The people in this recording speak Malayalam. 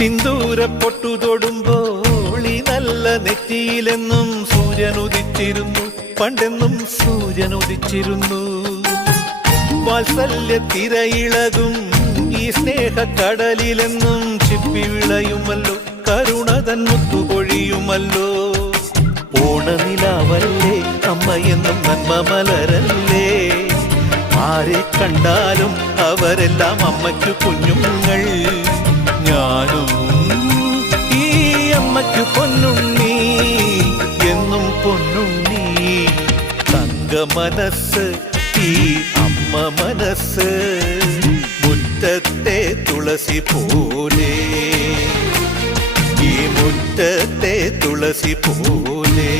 സിന്ദൂര പൊട്ടു തൊടുമ്പോൾ ഈ നല്ല നെറ്റിയിലെന്നും സൂര്യനുദിച്ചിരുന്നു, പണ്ടെന്നും സൂര്യനുദിച്ചിരുന്നു. വാത്സല്യ തിരയിളകും ഈ സ്നേഹക്കടലിലെന്നും ചിപ്പി വിളയുമല്ലോ, കരുണതൻ മുത്തുപൊഴിയുമല്ലോ. ഓണനിലാവല്ലേ അമ്മയെന്നും നന്മ മലരല്ലേ, ആരെ കണ്ടാലും അവരെല്ലാം അമ്മയ്ക്കു കുഞ്ഞുങ്ങൾ. ഞാനും ഈ അമ്മയ്ക്കു പൊന്നുണ്ണി, എന്നും പൊന്നുണ്ണി. തങ്ക മനസ്സ് ഈ അമ്മ മനസ്സ്, മുറ്റത്തെ തുളസി പോലെ, ഈ മുറ്റത്തെ തുളസി പോലെ.